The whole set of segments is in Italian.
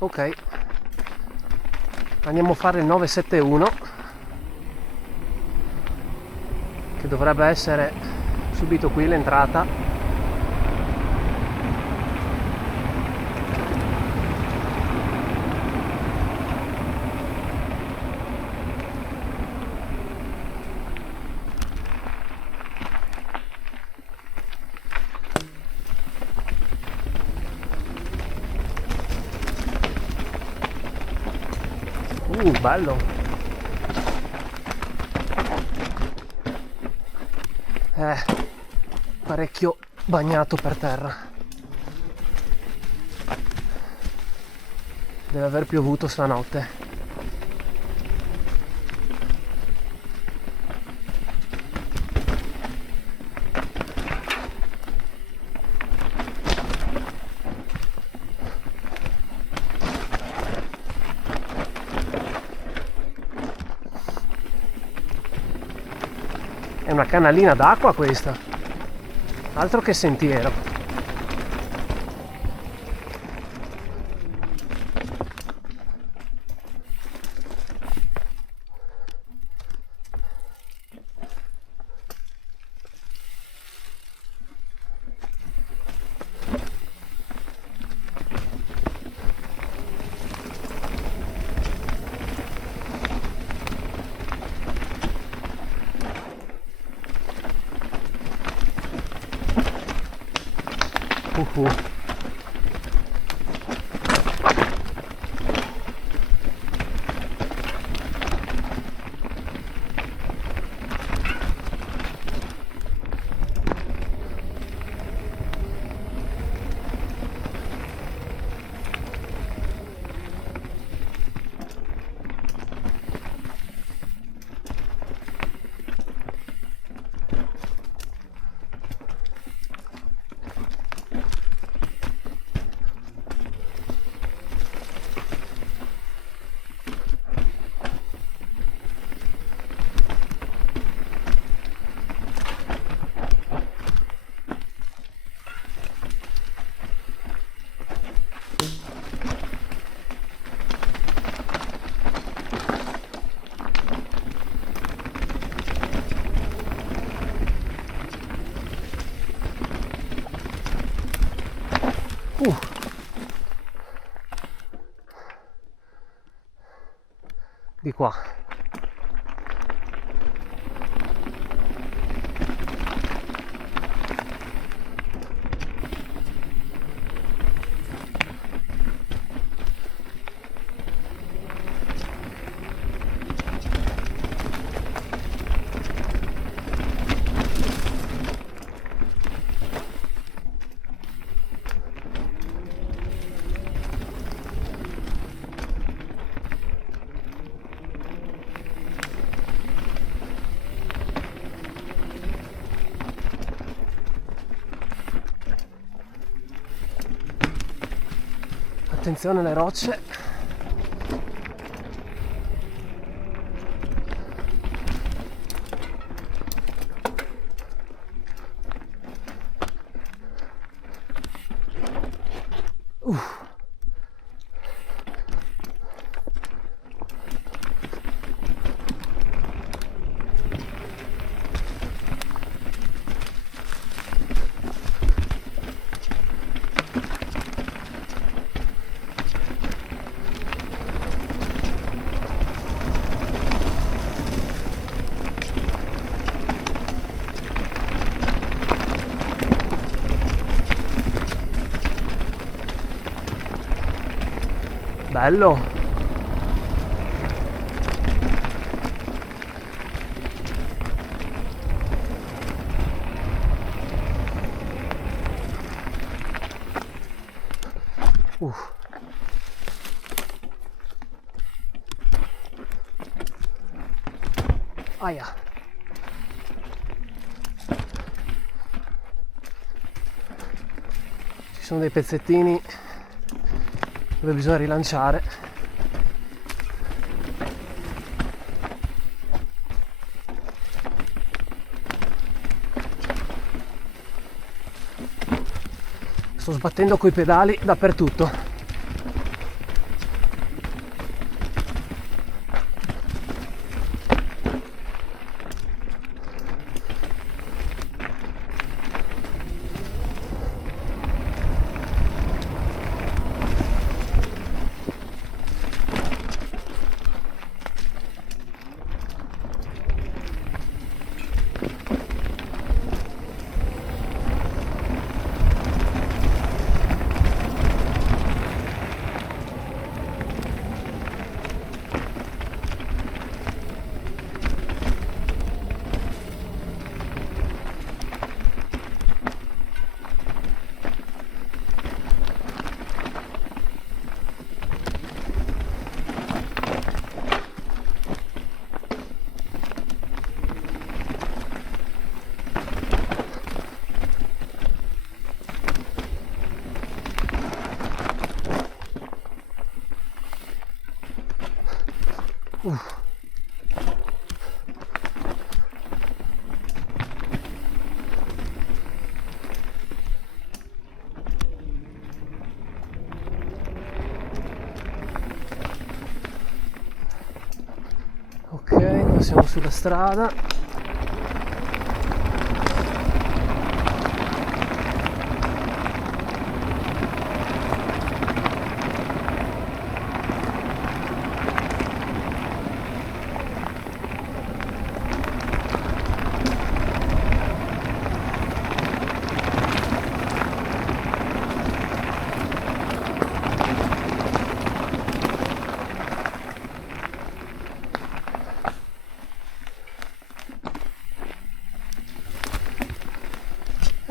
Ok, andiamo a fare il 971, che dovrebbe essere subito qui l'entrata. Bello. Parecchio bagnato per terra. Deve aver piovuto stanotte. È una canalina d'acqua questa, altro che sentiero. Di qua. Attenzione alle rocce. Bello. Aia. Ci sono dei pezzettini dove bisogna rilanciare. Sto sbattendo coi pedali dappertutto. Ok, qua siamo sulla strada.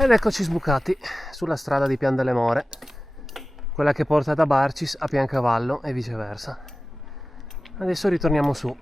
Ed eccoci sbucati sulla strada di Pian delle More, quella che porta da Barcis a Piancavallo e viceversa. Adesso ritorniamo su.